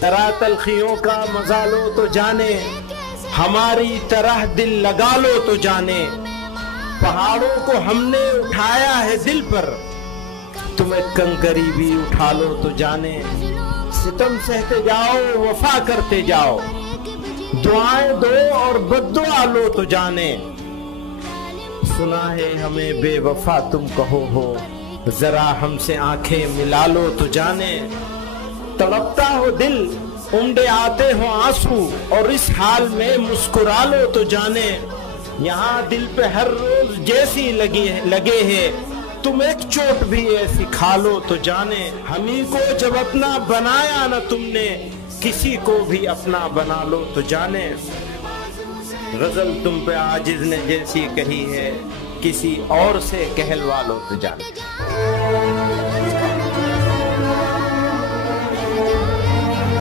ذرا تلخیوں کا مزہ لو تو جانے، ہماری طرح دل لگا لو تو جانے، پہاڑوں کو ہم نے اٹھایا ہے دل پر، تمہیں کنکری بھی اٹھا لو تو جانے، ستم سہتے جاؤ وفا کرتے جاؤ، دعائیں دو اور بد دعا لو تو جانے، سنا ہے ہمیں بے وفا تم کہو ہو، ذرا ہم سے آنکھیں ملا لو تو جانے، تڑپتا ہو دل امڈے آتے ہو آنسو، اور اس حال میں مسکرا لو تو جانے، یہاں دل پہ ہر روز جیسی لگے ہے، تم ایک چوٹ بھی ایسی کھا لو تو جانے، ہمیں کو جب اپنا بنایا نہ تم نے، کسی کو بھی اپنا بنا لو تو جانے، غزل تم پہ عاجز نے جیسی کہی ہے، کسی اور سے کہلوا لو تو جانے۔